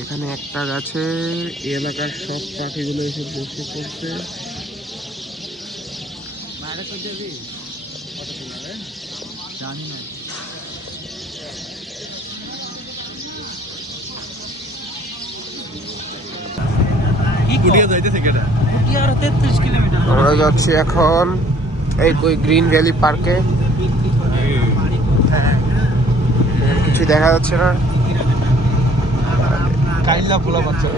এখানে একটা গাছে এই এলাকার সব পাখিগুলো এসে বসে পড়ছে। জানি না আমরা যাচ্ছি এখন এই গ্রিন ভ্যালি পার্কে। কিছু দেখা যাচ্ছে না। কাইল্লা ফুলা বাচ্চা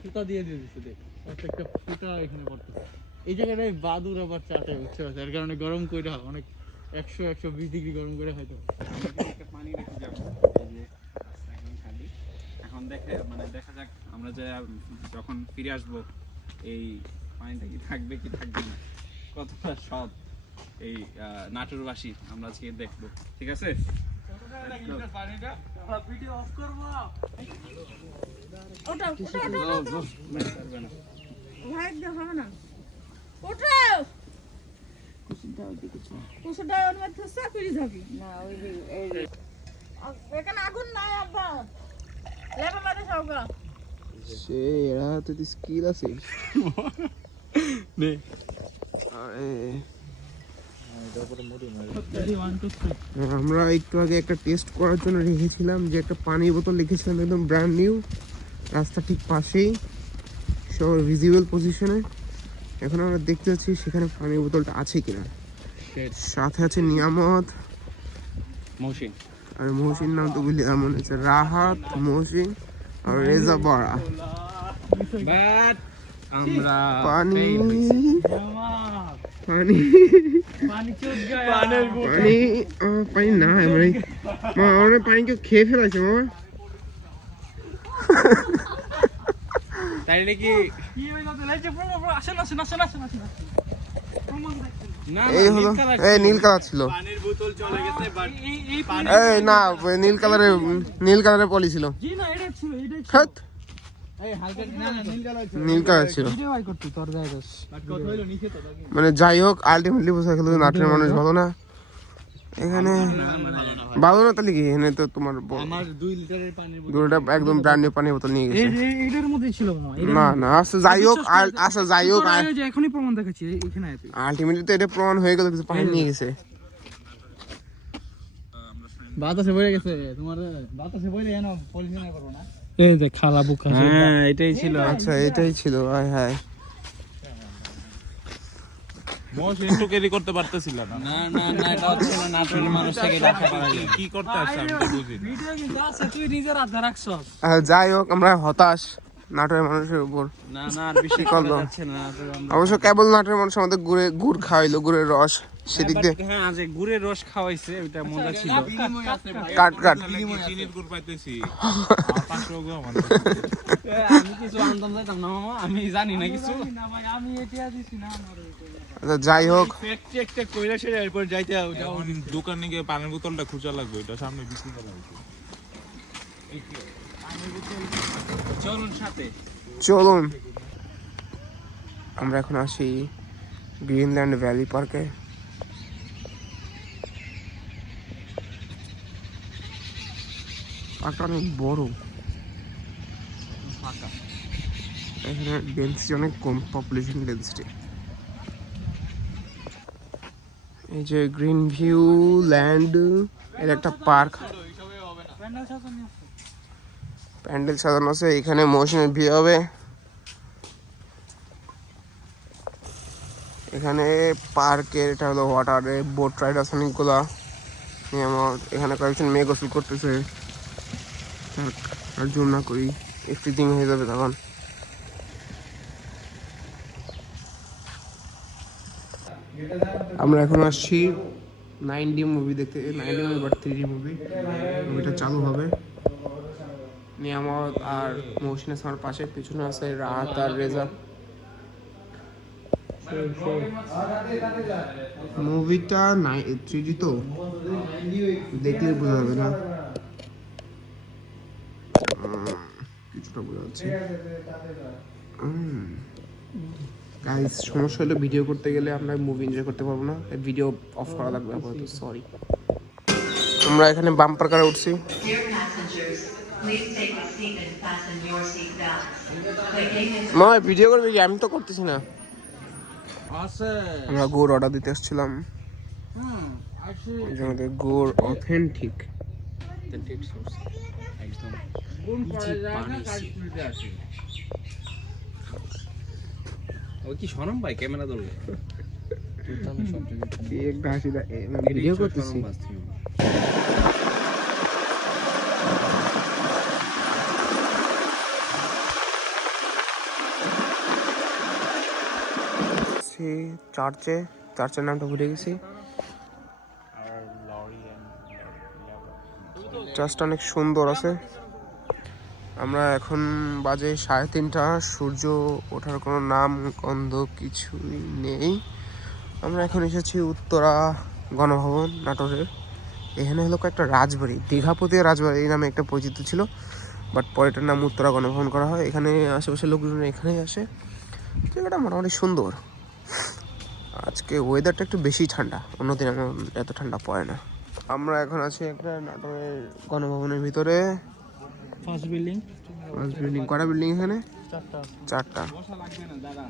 সুতা দিয়ে দিচ্ছে দেখ একটা সুতা এখানে পড়তেছে। এই জায়গাটায় বাদুর আবার চাটে বুঝতে পারছে, এর কারণে গরম করে অনেক 100-120 ডিগ্রি গরম করে হয়তো পানি রেখে যাবো। এখন দেখা যাক আমরা যে যখন ফিরে আসবো এই পানিটা কি থাকবে কি থাকবে না, কতটা সৎ এই নাটোরবাসী আমরা আজকে দেখবো। ঠিক আছে, ভিডিও অফ করবো। স্কিল আছে। আমরা একটু আগে একটা টেস্ট করার জন্য রেখেছিলাম, যে একটা পানির বোতল রেখেছিলাম একদম ব্র্যান্ড নিউ, রাস্তা ঠিক পাশেই, সব ভিজিবল পজিশনে। এখন আমরা দেখতে পাচ্ছি সেখানে পানির বোতলটা আছে কিনা। সাথে আছে নিয়ামত, মৌসিন আর মহসিন নাম তো বুঝলি এমন হচ্ছে, রাহাত, মহসিন আর রেজা বড়া। আমরা পানি পানি পানি পানি না, আমরা পানি কেউ খেয়ে ফেলাছে মামা। তাই নাকি? এই হলো, এই নীল কালার ছিল। এই না, নীল কালারের পলি ছিল। নীল কালার ছিল। মানে যাই হোক, আলটিমেটলি বোঝা গেল নাটোরের মানুষ ভালো না। এখানে ভালো না তাহলে কি, এখানে তো তোমার 2 লিটারের পানির দুটোটা একদম ব্র্যান্ড নিউ পানির বোতল নিয়ে গেছে। এটার মধ্যেই ছিল না না, আচ্ছা যাই হোক, এখনই প্রমাণ দেখাচ্ছি এখানে। আলটিমেটলি তো এটা প্রমাণ হয়ে গেল, কিছু পানি নিয়ে গেছে। বাতাসে বইরে গেছে, তোমার বাতাসে বইরে এনো পলিথিন করব না। এই যে খালা বুকা, হ্যাঁ এটাই ছিল। আচ্ছা এটাই ছিল। হায় হায়, মোষ একটু ক্যারি করতে পারতেছিল না। না না না, এটা হচ্ছে না নাটোরের মানুষ থেকে রাখা পারা যায়। কি করতে আসছে আমি তো বুঝি না। ভিডিও কিন্তু আছে, তুই নিজের হাতে রাখছস। যাই হোক, আমরা হতাশ নাটোরের মানুষের উপর। না না, আর বিশ্বাস করা যাচ্ছে না। অবশ্য কেবল নাটোরের মানুষ আমাদের গুড় খাওয়াইলো, গুড়ের রস, সেদিক দিয়ে। হ্যাঁ, আজ গুড়ের রস খাওয়াইছে, ওটা মজা ছিল। কাট চিনির গুড় পাইতেছি। আমি কিছু আনতাম যাইতাম না মামা, আমি জানি না কিছু। না ভাই, আমি এটা দিছি না আমার। আচ্ছা যাই হোক, একটা কইরা সেরে এরপর যাইতে হবে। দোকানে গিয়ে পানির বোতলটা খুঁজা লাগবে, এটা সামনে বিক্রি করা হয়েছে। চলুন সাথে, চলুন আমরা এখন আসি গ্রিনল্যান্ড ভ্যালি পার্কে। পার্কটা অনেক বড়, এখানে ডেন্সিটি অনেক কম, পপুলেশন ডেন্সিটি। এই যে গ্রিন ভিউ ল্যান্ড, এর একটা পার্ক, প্যান্ডেল সাজানো আছে। এখানে মৌসুমের ভিউ হবে। এখানে পার্কের, এটা হলো ওয়াটারে বোট রাইড আছে অনেকগুলা। এখানে কয়েকজন মেয়ে গোসল করতেছে। আর জুম না করি, এভরিথিং হয়ে যাবে তখন। আমরা এখন আসছি 9D মুভি দেখতে। 9D মুভি বাট 3D মুভিটা চালু হবে। নিয়ামত আর মহসিন আছে আমার পাশে, পিছনে আছে রাহাত আর রেজা। মুভিটা 3D তো দেখলে বোঝা যাবে না। কিছুটা বোঝা যাচ্ছে। গাইস, সমস্যা হলো ভিডিও করতে গেলে আমরা মুভি এনজয় করতে পারবো না, ভিডিও অফ করা লাগবে আপাতত, সরি। আমরা এখানে বাম্পার কারে উঠছি। Dear passengers, please take a seat and fasten your seat belts. The gate is মা ভিডিও করবি কি? আমি তো করতেছি না। আছে আমরা গোর অর্ডার দিতে এসেছিলাম, আছে আমাদের গোর অথেন্টিক। একদম কোন পড়ে যায় না কাশ্মীরে আছে। ও কি শরম ভাই ক্যামেরা ধরলে? একটা হাসি ভিডিও করতেছি। চার্চের নামটা ভুলে গেছি। চার্চটা অনেক সুন্দর আছে। আমরা এখন বাজে 3:30, সূর্য ওঠার কোনো নাম গন্ধ কিছুই নেই। আমরা এখন এসেছি উত্তরা গণভবন নাটোরের। এখানে হলো একটা রাজবাড়ি, দীঘাপতি রাজবাড়ি নামে একটা পরিচিত ছিল, বাট পরে এটার নাম উত্তরা গণভবন করা হয়। এখানে আশেপাশের লোকজন এখানেই আসে। জায়গাটা মোটামুটি সুন্দর। আজকে ওয়েদারটা একটু বেশি ঠান্ডা, অন্যদিন আমার এত ঠান্ডা পড়ে না। আমরা এখন আছি একটা নাটোরের গণভবনের ভিতরে। ফার্স্ট বিল্ডিং কটা বিল্ডিং এখানে? 4টা। বসা লাগবে না দাদা।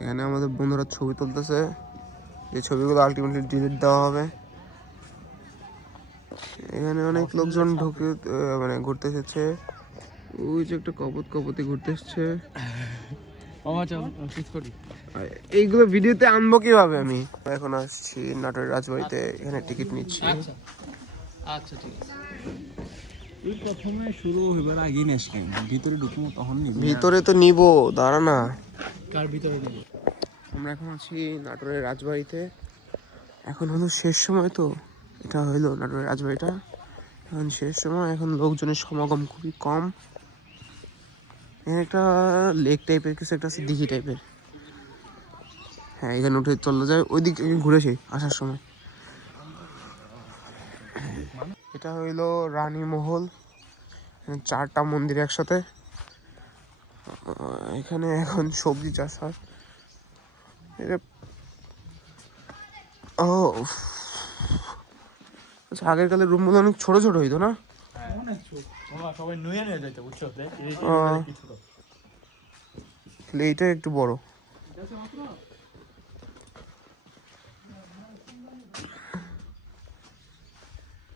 এখানে আমাদের বন্ধুরা ছবি তুলতেছে, যে ছবিগুলো আলটিমেটলি ডিলিট দেওয়া হবে। এখানে অনেক লোকজন ঢুকে মানে ঘুরতে এসেছে। ওই যে একটা কপতি ঘুরতে এসছে। এইগুলো ভিডিওতে আনবো কিভাবে আমি? এখন আসছি নাটোরের রাজবাড়িতে, এখানে টিকিট নিচ্ছি। আচ্ছা ঠিক আছে। তুই প্রথমে শুরু হইবার আগে নেস কেন? ভিতরে ঢুকবো তখন নিবি। ভিতরে তো নিবো, দাঁড়া না। কার ভিতরে নেব? আমরা এখন আছি নাটোরের রাজবাড়িতে। এখন হলো শেষ সময়, তো এটা হইলো নাটোরের রাজবাড়িটা এখন শেষ সময়। এখন লোকজনের সমাগম খুবই কম। এখানে একটা লেক টাইপের কিছু একটা আছে, দিঘি টাইপের। হ্যাঁ, এখানে উঠে চলে যায়, ওই দিক থেকে ঘুরেছি আসার সময়। এটা হইলো রানী মহল, 4টা মন্দির একসাথে। এখানে এখন সবজি চাষ হয়। ও আচ্ছা, আগের কালের রুমগুলো অনেক ছোট ছোট হইতো না? সবাই নুয়ে নিয়ে যাইতে, বুঝছো? এইটা একটু বড়।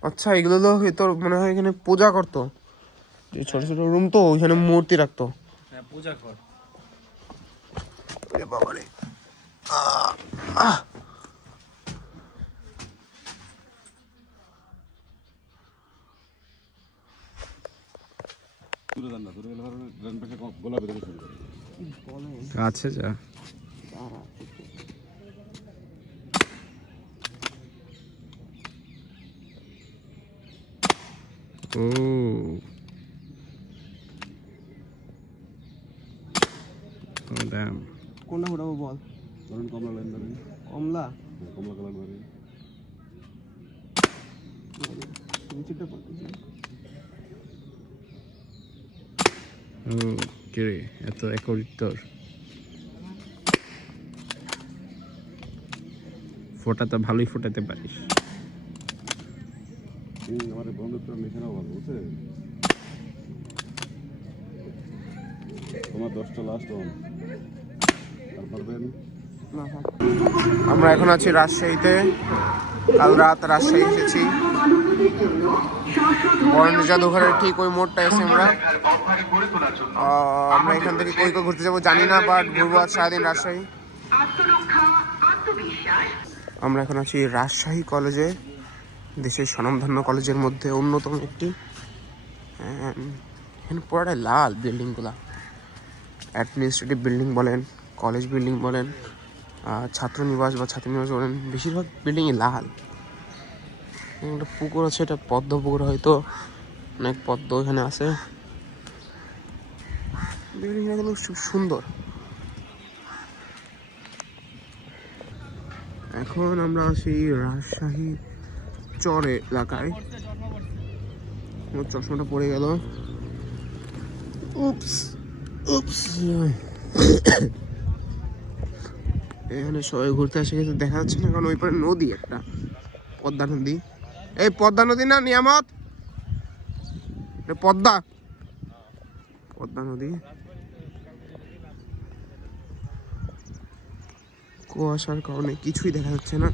আচ্ছা, এগুলো তো মনে হয় এখানে পূজা করতো, যে ছোট ছোট রুম, তো ওইখানে মূর্তি রাখতো। হ্যাঁ, পূজা কর। বাবারে, আছে যা ও ড্যাম। কোনটা ঘোরাবো বল? কমলা লাইন ধরেন, কমলা কমলা কালার ধরেন। ও কে রে, এত একরিত্তর ফোটাতে ভালোই ফোটাতে পারিস। আমার বন্ধুত্ব নিশানাও ভালো, বুঝছে? তোমার 10টা লাস্ট অন, তারপর আমরা এখন আছি রাজশাহীতে। কাল রাত রাজশাহী এসেছি, বরেন্দ্র জাদুঘরের ঠিক ওই মোড়টা এসে আমরা আমরা এখান থেকে কই কই ঘুরতে যাবো জানি না, বাট ঘুরবো আজ সারাদিন রাজশাহী। আমরা এখন আছি রাজশাহী কলেজে, দেশের স্বনামধন্য কলেজের মধ্যে অন্যতম একটি। এখানে পুরোটাই লাল বিল্ডিংগুলা, অ্যাডমিনিস্ট্রেটিভ বিল্ডিং বলেন, কলেজ বিল্ডিং বলেন, ছাত্রনিবাস বা ছাত্রীনিবাস বলেন, বেশিরভাগ বিল্ডিংই লাল। একটা পুকুর আছে, এটা পদ্ম পুকুর, হয়তো অনেক পদ্ম এখানে আছে। বিল্ডিংটা কিন্তু খুব সুন্দর। এখন আমরা আছি রাজশাহী চরে এলাকায়। আমার চশমাটা পড়ে গেল। উপস উপস এখানে সবাই ঘুরতে আসে কিন্তু দেখা যাচ্ছে না, কারণ ওই পারে নদী একটা, পদ্মা নদী। এই পদ্মা নদী না নিয়ামত, পদ্মা পদ্মা নদী। কুয়াশার কারণে কিছুই দেখা যাচ্ছে না।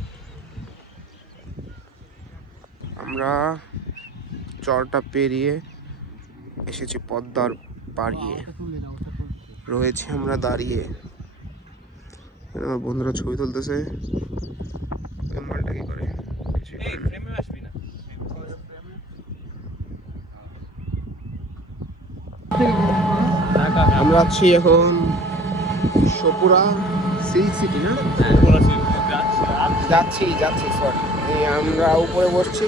আমরা চরটা পেরিয়ে এসেছি পদ্মার পাড়িয়ে, রয়েছে আমরা দাঁড়িয়ে। আমার বন্ধুরা ছবি তুলতেছে। মালটা কি করে? আমরা আছি এখন সপুরা সিল্ক সিটি না? যাচ্ছি সরি, আমরা উপরে বসছি।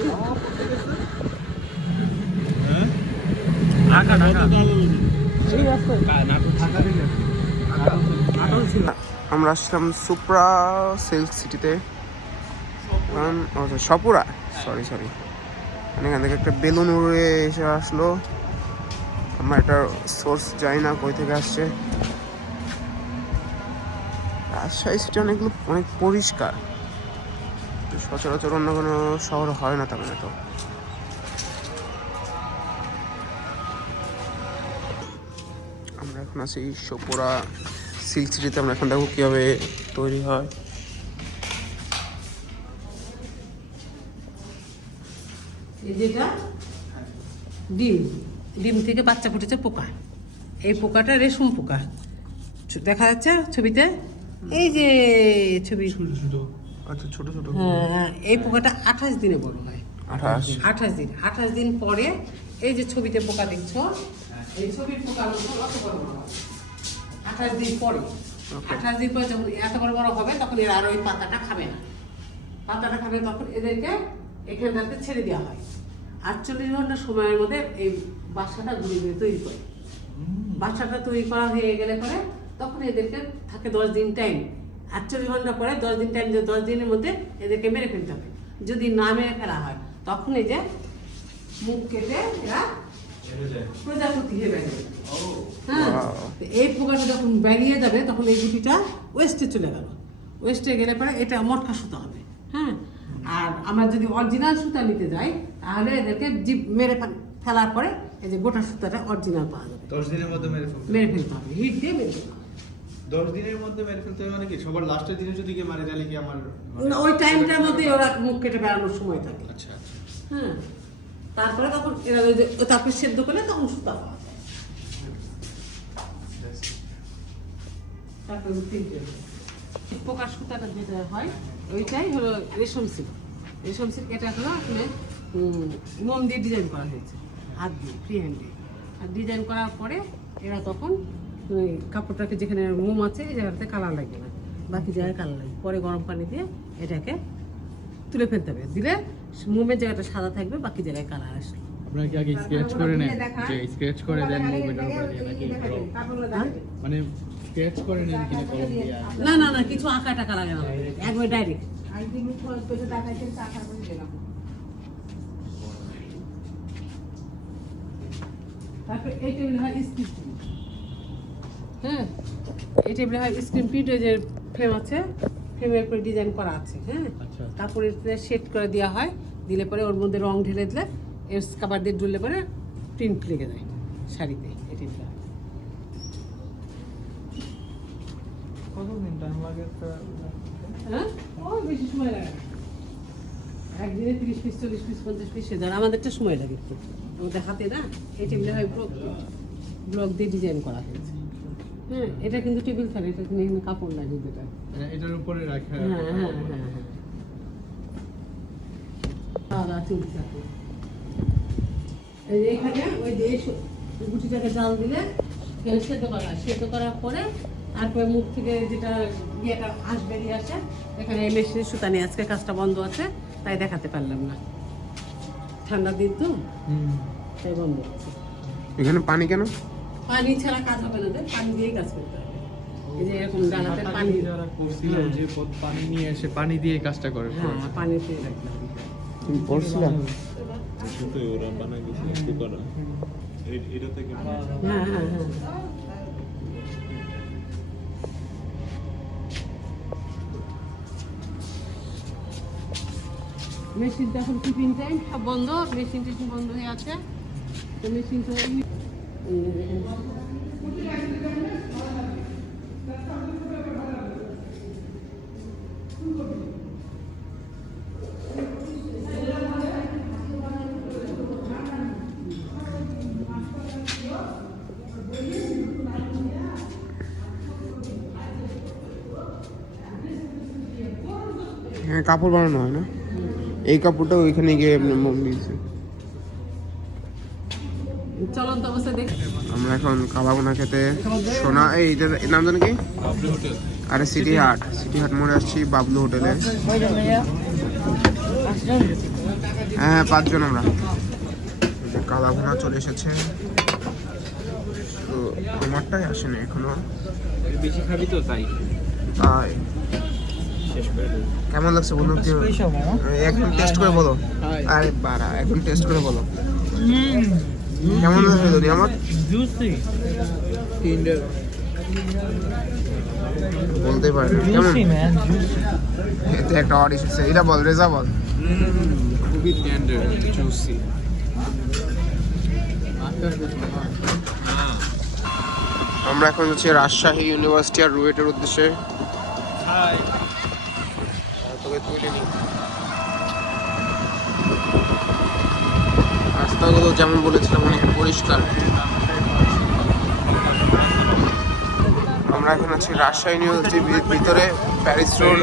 আমরা আসলাম সুপ্রা সিল্ক সিটিতে, সপুরা সরি এখান থেকে একটা বেলুন উড়ে এসে আসলো। আমরা এটা সোর্স জানি না কই থেকে আসছে। রাজশাহী সিটি অনেক পরিষ্কার, সচরাচর অন্য কোনো শহর হয় না তেমন। তো আমরা এখন আছি সপুরা সিল্ক সিটিতে। আমরা এখন দেখো কীভাবে তৈরি হয়। যেটা ডিম থেকে বাচ্চা ফুটেছে পোকা, এই পোকাটা রেশম পোকা দেখা যাচ্ছে ছবিতে, এই যে ছবি। আচ্ছা, ছোট হ্যাঁ, এই পোকাটা 28 দিনে বড় হয়। 28 দিন পরে এই যে ছবিতে পোকা দেখছো, এই ছবির পোকা অত বড় বড় হয় 28 দিন পরে। 28 দিন পরে যখন এত বড় বড় হবে তখন এরা আর ওই পাতাটা খাবে না। তখন এদেরকে এখানটাতে ছেড়ে দেওয়া হয়। 48 ঘন্টা সময়ের মধ্যে এই বাসাটা ঘুরে ঘুরে তৈরি করে। বাসাটা তৈরি করা হয়ে গেলে পরে তখন এদেরকে থাকে 10 দিন টাইম। 48 ঘন্টা পরে 10 দিন টাইম, 10 দিনের মধ্যে এদেরকে মেরে ফেলতে হবে। যদি না মেরে ফেলা হয় তখন এই যে মুখ কেটে এরা প্রজাপতি হয়ে বেরিয়ে যাবে। হ্যাঁ, এই পোকাটা যখন বেরিয়ে যাবে তখন এই গুটিটা ওয়েস্টে চলে গেল। ওয়েস্টে গেলে পরে এটা মটকা সুতা হবে। হ্যাঁ, আর আমরা যদি অরিজিনাল সুতা নিতে যাই তাহলে এদেরকে মেরে ফেলার পরে এই যে গোটা সুতাটা অরিজিনাল পাওয়া যাবে। 10 দিনের মধ্যে মেরে ফেলতে হবে, হিট দিয়ে মেরে ফেলতে হবে। 10 দিনের মধ্যে মেরে ফেলতে হবে মানে কি সবার লাস্টের দিনে যদি কে মারে তাহলে কি আমার না, ওই টাইমটার মধ্যে ওরা মুখ কেটে বেড়ানোর সময় থাকে। আচ্ছা। হ্যাঁ, তারপরে তখন এরা তারপরে সেদ্ধ করলে তখন সুতা পাওয়া যায়। তারপরে পোকার সুতাটা যেটা হয় ওইটাই হলো রেশম সিল্ক। রেশম সিল্ক এটা হলো আসলে মোম দিয়ে ডিজাইন করা হয়েছে, হাত দিয়ে ফ্রি হ্যান্ডে। আর ডিজাইন করার পরে এরা তখন ওই কাপড়টাকে যেখানে মোম আছে এই জায়গাটাতে কালার লাগবে না, বাকি জায়গায় কালার লাগবে। পরে গরম পানি দিয়ে এটাকে তুলে ফেলতে হবে, দিলে মোমের জায়গাটা সাদা থাকবে, বাকি জায়গায় কালার আসবে। আপনারা কি আগে স্কেচ করে নেন, যে স্কেচ করে দেন মুভিটার উপরে নাকি মানে স্কেচ করে নেন কিনা কলম দিয়ে? না, কিছু আঁকা টাকা লাগে না, একবার ডাইরেক্ট। তারপর এই টেবিলে হয় স্ক্রিন প্রিন্ট। হ্যাঁ, এই টেবিলে হয় স্ক্রিন প্রিন্ট, ওই যে ফ্রেম আছে, ফ্রেমের উপরে ডিজাইন করা আছে। হ্যাঁ, কাপড়ের সেট করে দেওয়া হয়, দিলে পরে ওর মধ্যে রং ঢেলে দিলে এর কাবার দিয়ে ডুললে পরে প্রিন্ট লেগে যায় শাড়িতে। এই টেবিলে কতদিন টাইম লাগে? হ্যাঁ, বেশি সময় লাগে না, একদিনে 30 পিস 40 পিস 50 পিস সেজার। আমাদেরটা সময় লাগে একটু, আমাদের হাতে না। এই টেবিলে হয় ব্লক দিয়ে ডিজাইন করা হয়েছে। হ্যাঁ, এটা কিন্তু টেবিল থাকে, এটা কিন্তু এখানে কাপড় লাগে যেটা এটার উপরে রাখা। হ্যাঁ, সাদা চুল থাকে। এইখানে ওই যে গুটিটাকে জাল দিলে সেদ্ধ করা হয়, সেদ্ধ করার পরে তারপরে মুখ থেকে যেটা ইয়েটা বেরিয়ে আসে। এখানে মেশিনের সুতা নিয়ে আজকে কাজটা বন্ধ আছে, তাই দেখাতে পারলাম না, ঠান্ডা দিন তো তাই বন্ধ আছে। এখানে পানি কেন? পানি ছাড়া কাজ হবে না, পানি দিয়েই কাজ করতে হবে। এই যে এরকম ডালাতে পানি, যারা করছিল যে পানি নিয়ে এসে পানি দিয়ে কাজটা করে। হ্যাঁ, পানি দিয়ে রাখতে হবে। তুমি পড়ছিলাম? ওরা বানাই দিয়েছে একটু করা। এটা থেকে হ্যাঁ হ্যাঁ হ্যাঁ মেশিনটা এখন টিফিন টাইম সব বন্ধ, মেশিন টিফিন বন্ধ হয়ে আছে, তো মেশিনটা হ্যাঁ কাপড় বানানো হয় না, এই কাপড়টা ওইখানে গিয়ে মন দিয়েছে। চলন্ত অবস্থা দেখ। আমরা এখন কালাবোনা খেতে সোনা এর নাম জানি কি, আরে সিটি হাট মোড়ে আসছি বাবলু হোটেলে। হ্যাঁ 5 জন আমরা। কালাবোনা চলে এসেছে, তো আমারটাই আসেনি এখনো। বেশি খাবি তো তাই তাই কেমন লাগছে বলুন, একদম টেস্ট করে বলো। আরে বাড়া একদম টেস্ট করে বলো কেমন লাগছে যদি আমার বলতেই পারে না কেমন। এতে একটা অডিশ আছে, এটা বল রেজা বল। খুবই টেন্ডার জুসি। আমরা এখন হচ্ছে রাজশাহী ইউনিভার্সিটি আর রুয়েটের উদ্দেশ্যে। তোকে তুলে নি রাস্তাগুলো যেমন বলেছিলাম অনেক পরিষ্কার। আমরা এখন আছি রাজশাহী ইউনিভার্সিটির ভিতরে, প্যারিস রোড।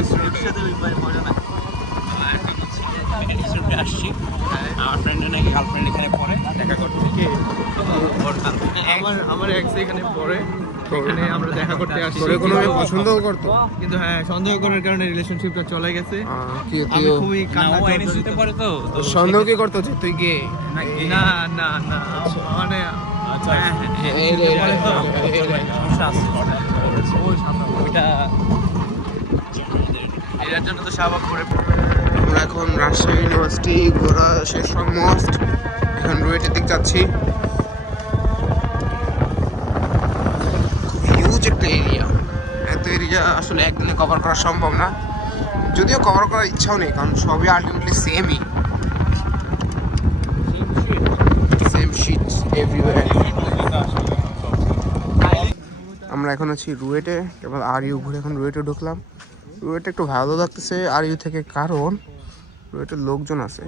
আসছি আমার ফ্রেন্ডের নাকি গার্লফ্রেন্ড এখানে পড়ে, দেখা করতে আমার এক্স এখানে পড়ে, এখানে আমরা দেখা করতে আসি। তোরে কোনো মেয়ে পছন্দও করতো, কিন্তু হ্যাঁ সন্দেহ করার কারণে রিলেশনশিপটা চলে গেছে। কি আমি তুইও খুবই কান্না এনএসসিতে পড়ে তো সন্দেহ কি করতো যে তুই কে? না না না মানে এটার জন্য তো শাহবাগ করে আমরা এখন রাজশাহী ইউনিভার্সিটি ঘোরা শেষ অলমোস্ট, এখন রুয়েটের দিক যাচ্ছি। খুব হিউজ একটা এরিয়া, এত এরিয়া আসলে একদিনে কভার করা সম্ভব না, যদিও কভার করার ইচ্ছাও নেই, কারণ সবই আলটিমেটলি সেমই, সেম শিটস এভরিওয়্যার। আমরা এখন আছি রুয়েটে, কেবল আর ইউ ঘুরে এখন রুয়েটে ঢুকলাম। রুয়েটে একটু ভালো লাগতেছে আর ইউ থেকে, কারণ রুয়েটের লোকজন আছে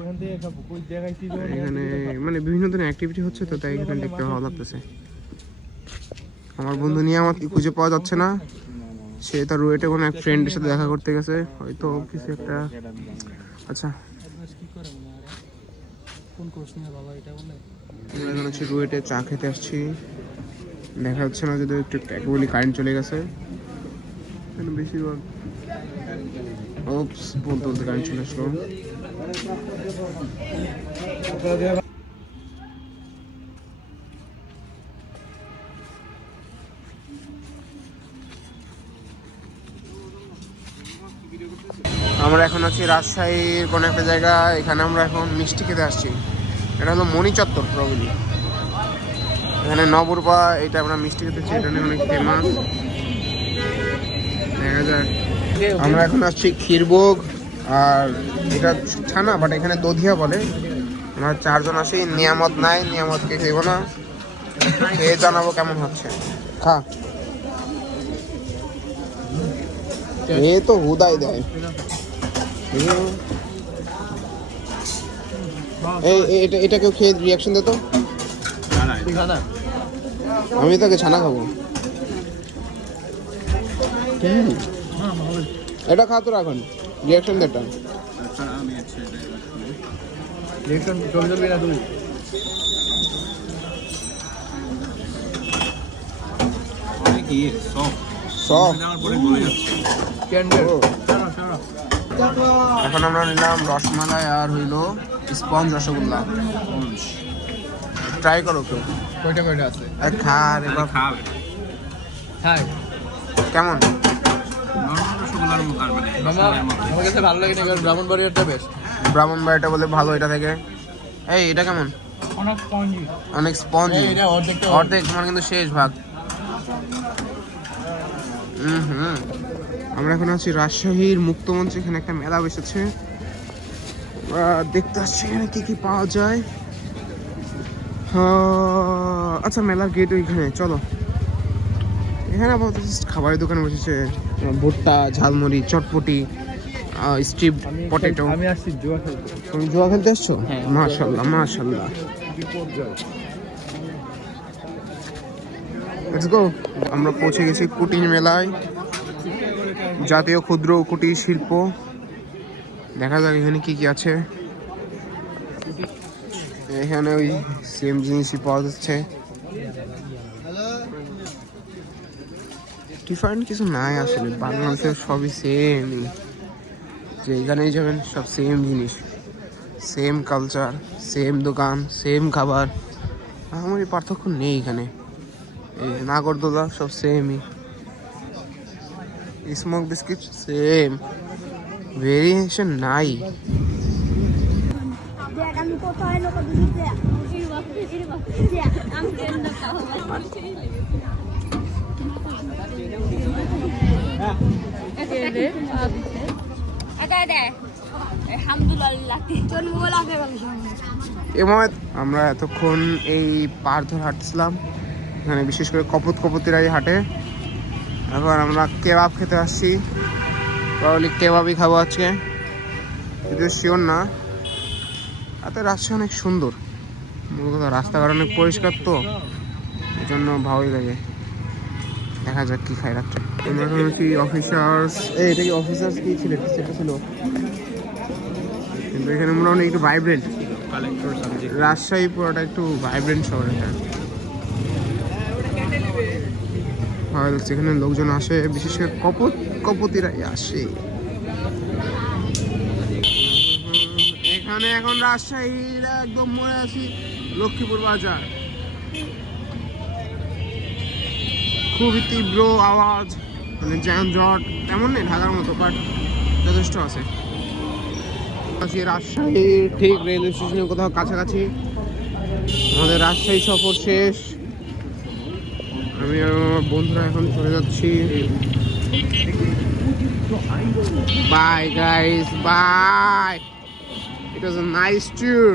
এখানে, মানে বিভিন্ন ধরনের অ্যাক্টিভিটি হচ্ছে, তো তাই এখানে দেখতে ভালো লাগতেছে। আমার বন্ধু নিয়ে আমার খুঁজে পাওয়া যাচ্ছে না, সে তার রুয়েটে কোনো এক ফ্রেন্ডের সাথে দেখা করতে গেছে হয়তো কিছু একটা। আচ্ছা আমরা এখন আছি রুয়েটে, চা খেতে আসছি, দেখা যাচ্ছে না যদি একটু বলি কারেন্ট চলে গেছে বেশিরভাগ। ওপস বলতে বলতে কারেন্ট চলে আসলো। আমরা এখন আছি রাজশাহীর কোনো একটা জায়গা, এখানে আমরা এখন মিষ্টি খেতে আসছি। এটা হলো মণি চত্বর প্রবলি, এখানে নবরূপা, এটা আমরা মিষ্টি খেতেছি, এটা নিয়ে অনেক ফেমাস। দেখা যাক, আমরা এখন আসছি ক্ষীরভোগ, আর এটা ছানা বাট এখানে দধিয়া বলে। আমরা 4 জন আসি, নিয়ামত নাই, নিয়ামতকে খেব না, খেয়ে জানাবো কেমন হচ্ছে। খা, এ তো হুদাই দেয়। এটা কেউ খেয়ে রিয়াকশন দে তো, আমি তাকে ছানা খাবো। এটা খা তো রাখুন, রিয়াকশন দে এটা। এখন আমরা নিলাম রসমালাই আর হইলো স্পঞ্জ রসগোল্লা। ট্রাই করো কেউ, কয়টা আছে? খা রে বাপ, খাবে হ্যাঁ কেমন? রসগোল্লার মতো আর মানে আমার কাছে ভালো লাগে না, কারণ ব্রাহ্মণবাড়িয়ারটা বেস্ট। ব্রাহ্মণবাড়িটা বলে ভালো এটা থেকে। এই এটা কেমন? অনেক স্পঞ্জি। অনেক স্পঞ্জি, এটা অর্ধেকটা অর্ধেক মানে কিন্তু শেষ ভাগ। আমরা এখন আছি রাজশাহীর মুক্তমঞ্চে, এখানে একটা মেলা বসেছে, আমরা দেখতে আসছি এখানে কি কি পাওয়া যায়। আচ্ছা মেলার গেট ওইখানে, চলো। এখানে আপাতত just খাবারের দোকানে বসেছে, ভুট্টা, ঝালমুড়ি, চটপটি, স্ট্রিপ পটেটো। আমি আসছি জুয়া খেলতে। তুমি জুয়া খেলতে আসছো? হ্যাঁ। মাশাআল্লাহ মাশাআল্লাহ। Let's go. আমরা পৌঁছে গেছি কুটির মেলায়, জাতীয় ক্ষুদ্র ও কুটির শিল্প। দেখা যাক এখানে কি কি আছে। এখানে ওই সেম জিনিসই পাওয়া যাচ্ছে, ডিফারেন্ট কিছু নাই আসলে। বাংলাদেশের সবই সেমই, যে এখানেই যাবেন সব সেম জিনিস, সেম কালচার, সেম দোকান, সেম খাবার। আমার এই পার্থক্য নেই এখানে। এই নাগরদোলা সব সেমই, স্মোক বিস্কিট সেম, ভেরিয়েশন নাই। আমি কোথায় লোক আমরা এতক্ষণ এই পার ধরে হাঁটছিলাম, এখানে বিশেষ করে কপতিরা এই হাটে। এখন আমরা কেবাব খেতে আসছি, প্রবাবলি কেবাবই খাবো আজকে, যদিও শিওর না। এত রাস্তা অনেক সুন্দর, মূল কথা রাস্তাঘাট অনেক পরিষ্কার, তো এই জন্য ভালোই লাগে। দেখা যাক কি খাই রাত্রে। আমরা এখন হচ্ছি অফিসার্স, এটা কি অফিসার্স কি ছিল, সেটা ছিল, কিন্তু এখানে মোটামুটি একটু ভাইব্রেন্ট। রাজশাহী পুরোটা একটু ভাইব্রেন্ট শহর এটা। ভালো লাগছে, এখানে লোকজন আসে, বিশেষ করে কপতিরাই আসে এখানে। এখন রাজশাহীর একদম মনে আছি লক্ষ্মীপুর বাজার, খুবই তীব্র আওয়াজ, মানে যানজট তেমন নেই ঢাকার মতো, বাট যথেষ্ট আছে। আছি রাজশাহীর ঠিক রেলওয়ে স্টেশনের কোথাও কাছাকাছি। আমাদের রাজশাহী সফর শেষ, আমি আর আমার বন্ধুরা এখন চলে যাচ্ছি। Bye guys, bye. It was a nice tour.